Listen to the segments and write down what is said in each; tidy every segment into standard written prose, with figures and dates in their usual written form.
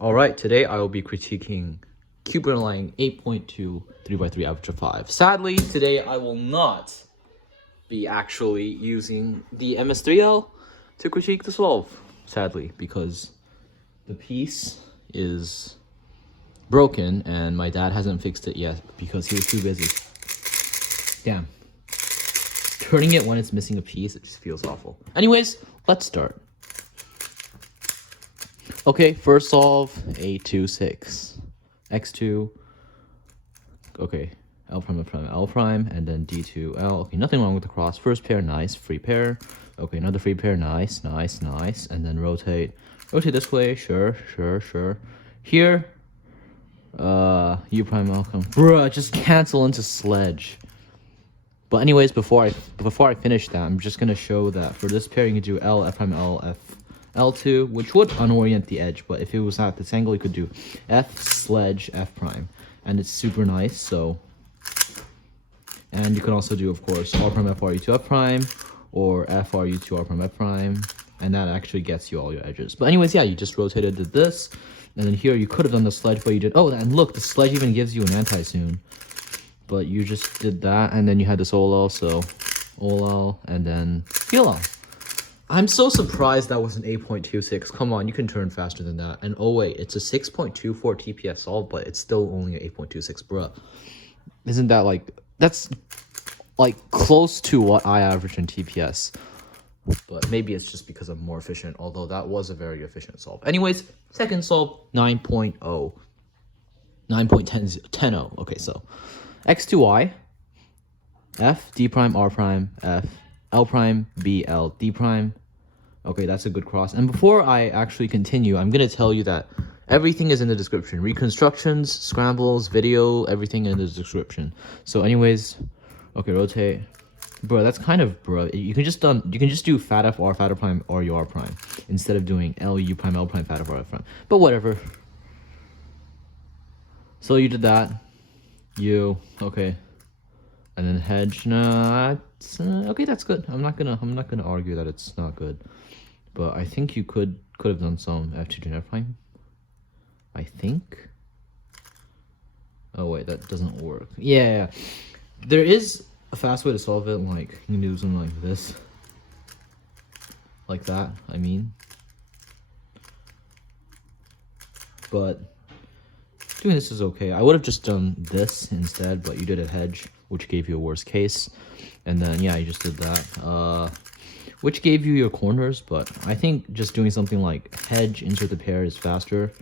Alright, today I will be critiquing Cuberline 8.2 3x3 Aperture 5. Sadly, today I will not be actually using the MS3L to critique the solve. Sadly, because the piece is broken and my dad hasn't fixed it yet because he was too busy. Damn. Turning it when it's missing a piece, it just feels awful. Anyways, let's start. Okay, first solve, A26, X2, okay, L prime, F prime, L prime, and then D2L. Okay, nothing wrong with the cross. First pair, nice, free pair. Okay, another free pair, nice, nice, nice. And then rotate this way, sure. Here, U prime, L prime. Bruh, just cancel into sledge. But anyways, before I finish that, I'm just gonna show that for this pair, you can do L, F prime, L, F, L2, which would unorient the edge, but if it was at this angle, you could do F, sledge, F prime, and it's super nice. So, and you can also do, of course, R prime, F, RU2, F prime, or F, RU2, R prime, F prime, and that actually gets you all your edges. But anyways, yeah, you just rotated did this, and then here you could have done the sledge, but you did, oh, and look, the sledge even gives you an anti-soon, but you just did that, and then you had this OL, so OL, and then PLL. I'm so surprised that was an 8.26. Come on, you can turn faster than that. And oh wait, it's a 6.24 TPS solve, but it's still only an 8.26, bruh. Isn't that like, that's like close to what I average in TPS. But maybe it's just because I'm more efficient, although that was a very efficient solve. Anyways, second solve, 9.0. 9.10. Okay, so X2Y, F, D prime, R prime, F, L prime, B, L, D prime. Okay, that's a good cross. And before I actually continue, I'm going to tell you that everything is in the description. Reconstructions, scrambles, video, everything in the description. So anyways, okay, rotate. Bro, that's kind of, bro, you can just do fat F, R, fat R prime, R, U, R prime, instead of doing L, U prime, L prime, fat F, R, F prime. But whatever. So you did that. Okay. And then hedge, nah, okay, that's good. I'm not gonna argue that it's not good, but I think you could have done some F2 to F prime. I think. Oh wait, that doesn't work. Yeah, there is a fast way to solve it. Like you can do something like this, like that. I mean, but doing this is okay. I would have just done this instead, but you did a hedge, which gave you a worst case. And then, yeah, you just did that, which gave you your corners. But I think just doing something like hedge, insert the pair is faster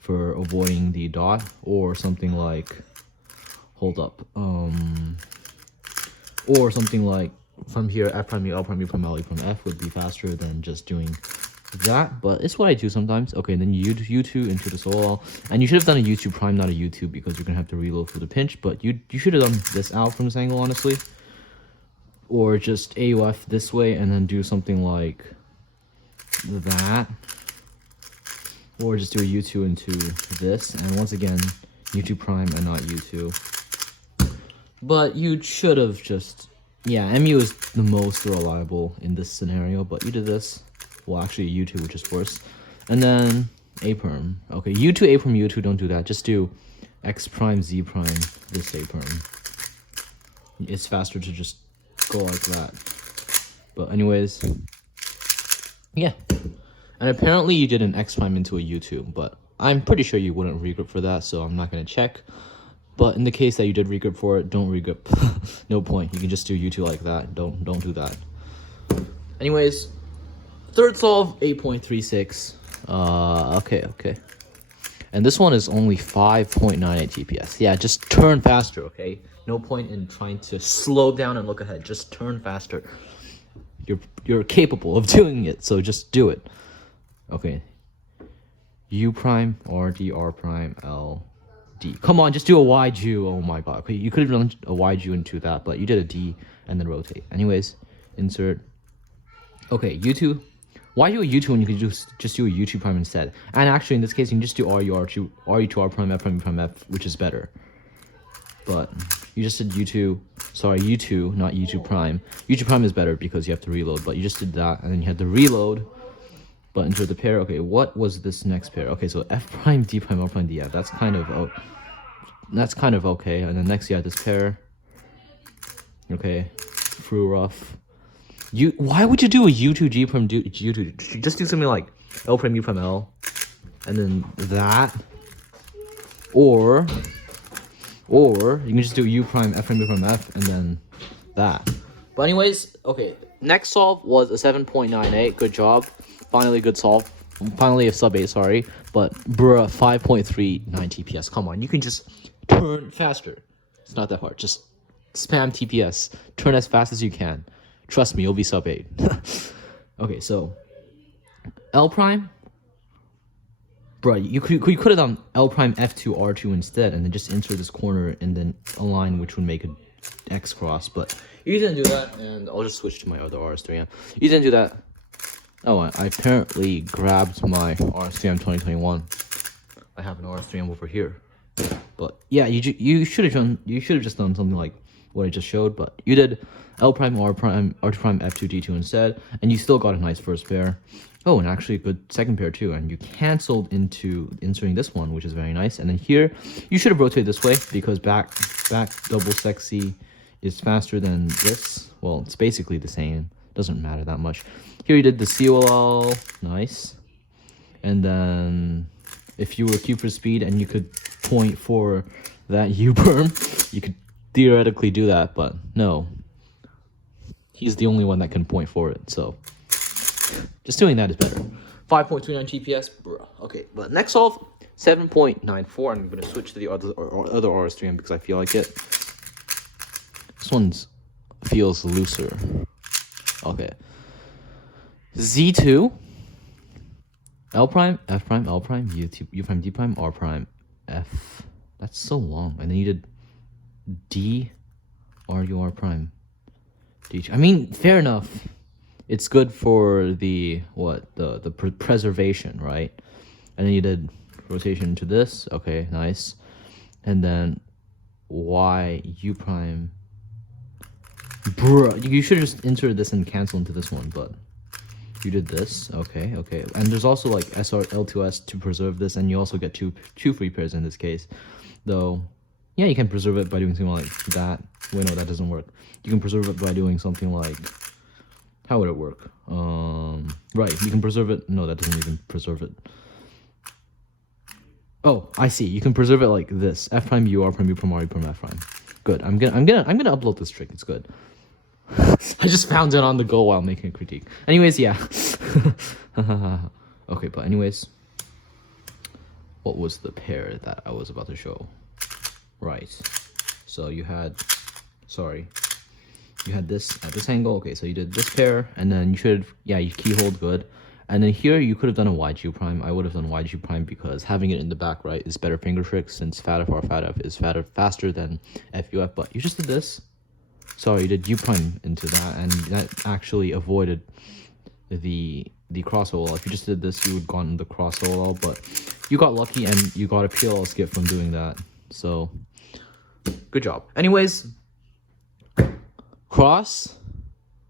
for avoiding the dot, or something like, hold up, or something like from here, F prime, U, L prime, U prime, L, U prime, F would be faster than just doing that, but it's what I do sometimes. Okay, and then U2 into the solo, and you should have done a U2 prime, not a U2, because you're gonna have to reload for the pinch. But you should have done this out from this angle, honestly, or just AUF this way and then do something like that, or just do a U2 into this, and once again U2 prime and not U2. But you should have just, yeah, MU is the most reliable in this scenario, but you did this. Well, actually, U2, which is worse. And then A perm. Okay, U2, A perm, U2, don't do that. Just do X prime, Z prime, this A perm. It's faster to just go like that. But anyways, yeah. And apparently you did an X prime into a U2, but I'm pretty sure you wouldn't regrip for that, so I'm not going to check. But in the case that you did regrip for it, don't regrip. No point. You can just do U2 like that. Don't do that. Anyways, third solve, 8.36. Okay. And this one is only 5.98 TPS. Yeah, just turn faster, okay? No point in trying to slow down and look ahead. Just turn faster. You're capable of doing it, so just do it. Okay. U prime, R, D, R prime, L, D. Come on, just do a Y Ju. Oh my god. Okay, you could have done a Y Ju into that, but you did a D and then rotate. Anyways, insert. Okay, U2. Why do a U2 when you could just do a U2 prime instead? And actually, in this case, you can just do RU, R2, RU2, R prime, F prime, U prime, F, which is better. But you just did U2, not U2 prime. U2 prime is better because you have to reload, but you just did that, and then you had to reload. but enter the pair. Okay, what was this next pair? Okay, so f prime, d prime, l prime, d. Yeah, that's kind of okay. And then next you have this pair. Okay, through rough. Why would you do a u2 g prime u2? Just do something like l prime u prime l, and then that, or you can just do u prime f prime u prime f, and then that. But anyways, okay. Next solve was a 7.98. Good job. Finally, good solve. Finally, a sub 8. Sorry, but bruh, 5.39 TPS. Come on, you can just turn faster. It's not that hard. Just spam TPS. Turn as fast as you can. Trust me, you'll be sub 8. Okay, so L prime. Bruh, you could have done L prime F2 R2 instead, and then just insert this corner and then a line which would make a X cross, but you didn't do that, and I'll just switch to my other RS3M. You didn't do that. Oh, I apparently grabbed my RS3M 2021. I have an RS3M over here, but yeah, you should have just done something like what I just showed, but you did L prime R prime R2 prime F2 D2 instead, and you still got a nice first pair. Oh, and actually a good second pair too, and you canceled into inserting this one, which is very nice. And then here, you should have rotated this way because back double sexy is faster than this. Well, it's basically the same. Doesn't matter that much. Here you did the COL, nice. And then if you were Q for speed and you could point for that U-berm, you could theoretically do that, but no. He's the only one that can point for it, so just doing that is better. 5.39 TPS, bro. Okay, but next solve, 7.94. I'm gonna switch to the other RS3M because I feel like it. This one feels looser. Okay. Z2, L prime, F prime, L prime, U prime, D prime, R prime, F. That's so long. And then you did D, R, U, R prime, D. I mean, fair enough. It's good for the preservation, right? And then you did rotation into this. Okay, nice. And then Y, U prime. Bruh, you should have just inserted this and cancel into this one, but you did this. Okay. And there's also like SR L2S to preserve this, and you also get two free pairs in this case. Though, yeah, you can preserve it by doing something like that. Wait, no, that doesn't work. You can preserve it by doing something like, how would it work? Right, you can preserve it. No, that doesn't even preserve it. Oh, I see. You can preserve it like this: F prime U, R prime U prime R, U prime F prime. Good. I'm gonna upload this trick. It's good. I just found it on the go while making a critique. Anyways, yeah. Okay, but anyways, what was the pair that I was about to show? Right. So you had, you had this at this angle. Okay, so you did this pair, and then you should, yeah, you keyhold good. And then here you could have done a YG prime. I would have done YG prime because having it in the back right is better finger trick since FATF or FATF is faster than FUF. But you just did this. Sorry, you did U prime into that, and that actually avoided the cross OL. If you just did this, you would have gotten the cross OL, but you got lucky and you got a PLL skip from doing that. So, good job. Anyways, cross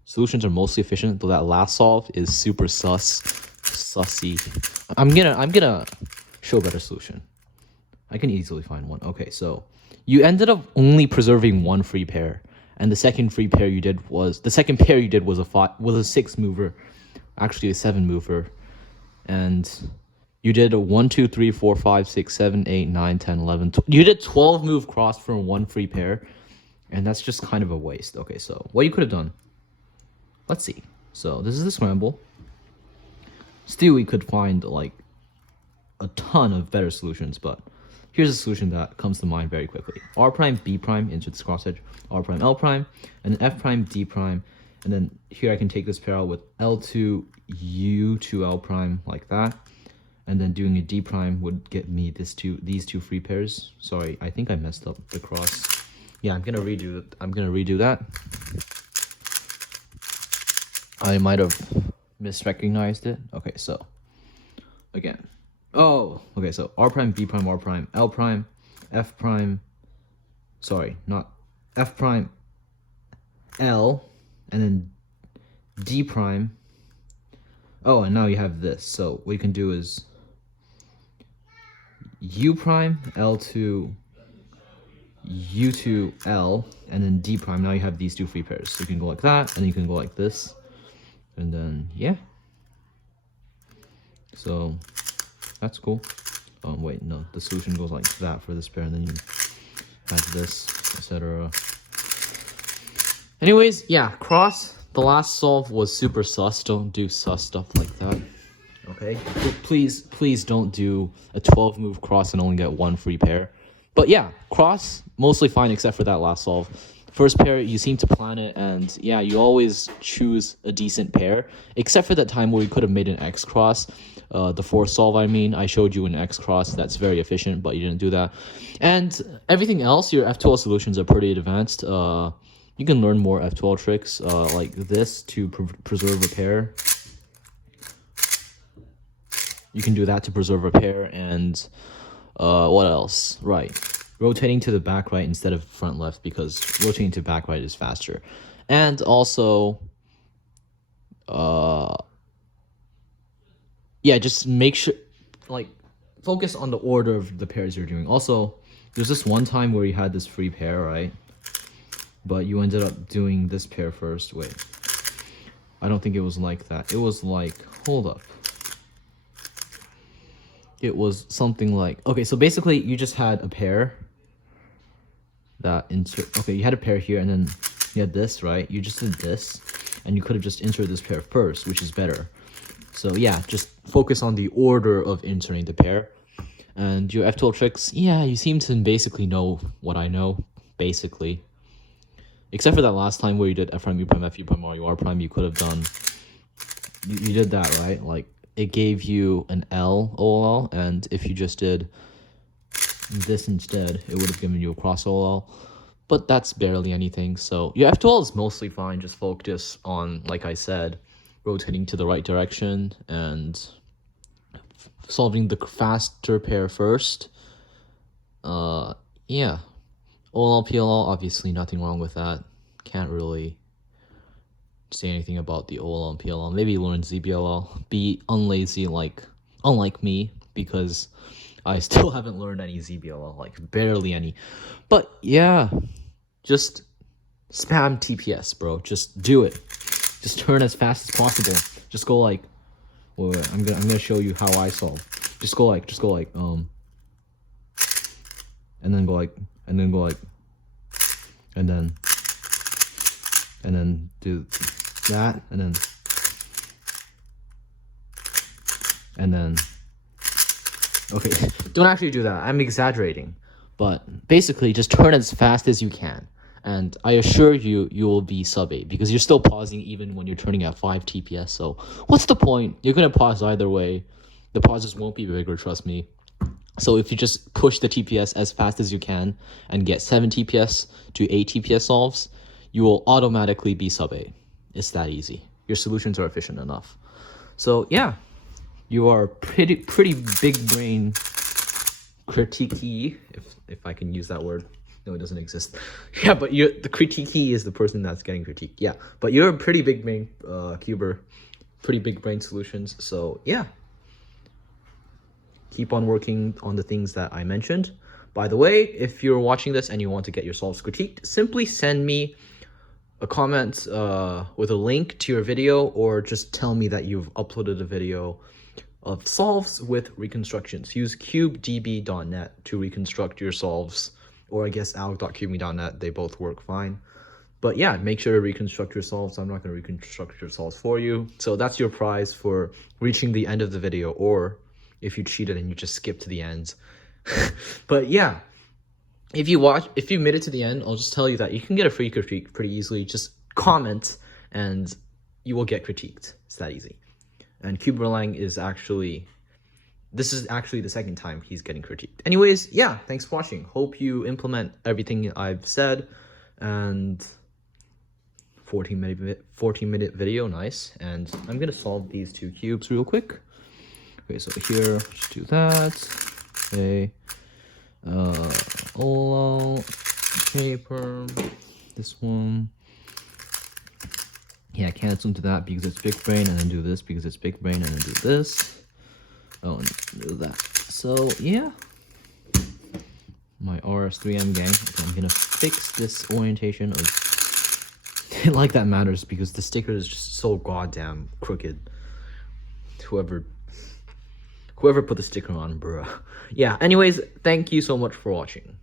solutions are mostly efficient, though that last solve is super sussy. I'm gonna show a better solution. I can easily find one. Okay, so you ended up only preserving one free pair, and the second pair you did was a 6 mover, actually a 7 mover, and you did a 1, 2, 3, 4, 5, 6, 7, 8, 9, 10, 11. You did 12 move cross for one free pair, and that's just kind of a waste. Okay, so what you could have done. Let's see. So this is the scramble. Still, we could find like a ton of better solutions, but here's a solution that comes to mind very quickly. R prime, B prime into this cross edge, R prime, L prime, and then F prime, D prime, and then here I can take this pair out with L2, U to L prime like that, and then doing a D prime would get me these two free pairs. Sorry, I think I messed up the cross. Yeah, I'm gonna redo that. I might have misrecognized it. Okay, so again. Oh, okay, so R prime, B prime, R prime, L prime, F prime. Sorry, not F prime, L, and then D prime. Oh, and now you have this. So what you can do is U prime, L to U to L, and then D prime. Now you have these two free pairs. So you can go like that, and you can go like this. And then, yeah. So that's cool. Wait, no, the solution goes like that for this pair, and then you have this, etc. Anyways, yeah, cross. The last solve was super sus. Don't do sus stuff like that. Okay, please don't do a 12 move cross and only get one free pair. But yeah, cross mostly fine except for that last solve. First pair, you seem to plan it, and yeah, you always choose a decent pair, except for that time where you could have made an X cross. The fourth solve, I mean, I showed you an X cross. That's very efficient, but you didn't do that. And everything else, your F12 solutions are pretty advanced. You can learn more F12 tricks like this to preserve a pair. You can do that to preserve a pair, and what else? Right. Rotating to the back right instead of front left, because rotating to back right is faster. And also, yeah, just make sure, like, focus on the order of the pairs you're doing. Also, there's this one time where you had this free pair, right? But you ended up doing this pair first. Wait. I don't think it was like that. It was like, hold up. It was something like, okay, so basically you just had a pair that insert, okay, you had a pair here, and then you had this, right? You just did this, and you could have just inserted this pair first, which is better. So yeah, just focus on the order of inserting the pair. And your F12 tricks, yeah, you seem to basically know what I know, basically. Except for that last time where you did F prime, U prime, F, U prime, R, U, R prime, you could have done, you did that, right? Like, it gave you an L OLL, and if you just did this instead, it would have given you a cross OLL. But that's barely anything. So your F12 is mostly fine. Just focus on, like I said, rotating to the right direction and solving the faster pair first. Yeah. OLL, PLL, obviously nothing wrong with that. Can't really say anything about the OLL and PLL. Maybe learn ZBLL. Be unlazy, unlike me, because I still haven't learned any ZBLL, like barely any. But yeah, just spam TPS, bro. Just do it. Just turn as fast as possible. Just go like, wait, I'm gonna show you how I solve. Just go like, and then go like, and then do that, and then okay, don't actually do that, I'm exaggerating, but basically just turn as fast as you can, and I assure you, you will be sub 8, because you're still pausing even when you're turning at 5 TPS, so what's the point? You're gonna pause either way. The pauses won't be bigger, trust me. So if you just push the TPS as fast as you can and get 7 TPS to 8 TPS solves, you will automatically be sub 8. It's that easy. Your solutions are efficient enough. So yeah, you are pretty big brain critique, if I can use that word. No, it doesn't exist. Yeah, but the critique is the person that's getting critiqued. Yeah, but you're a pretty big brain cuber, pretty big brain solutions. So yeah. Keep on working on the things that I mentioned. By the way, if you're watching this and you want to get your solves critiqued, simply send me a comment with a link to your video, or just tell me that you've uploaded a video of solves with reconstructions. Use cubedb.net to reconstruct your solves, or I guess alec.cubeme.net. They both work fine. But yeah, make sure to reconstruct your solves. I'm not going to reconstruct your solves for you. So that's your prize for reaching the end of the video, or if you cheated and you just skipped to the end. But yeah, if you made it to the end, I'll just tell you that you can get a free critique pretty easily. Just comment and you will get critiqued. It's that easy. And Cuberlang this is actually the second time he's getting critiqued. Anyways, yeah, thanks for watching. Hope you implement everything I've said. And 14-minute video, nice. And I'm gonna solve these two cubes real quick. Okay, so here, just do that. Okay. OLL, paper, this one. Yeah, I can't zoom to that because it's big brain, and then do this because it's big brain, and then do this. Oh, and do that. So yeah, my RS3M gang. Okay, I'm gonna fix this orientation of like that matters because the sticker is just so goddamn crooked. Whoever put the sticker on, bruh. Yeah, anyways, thank you so much for watching.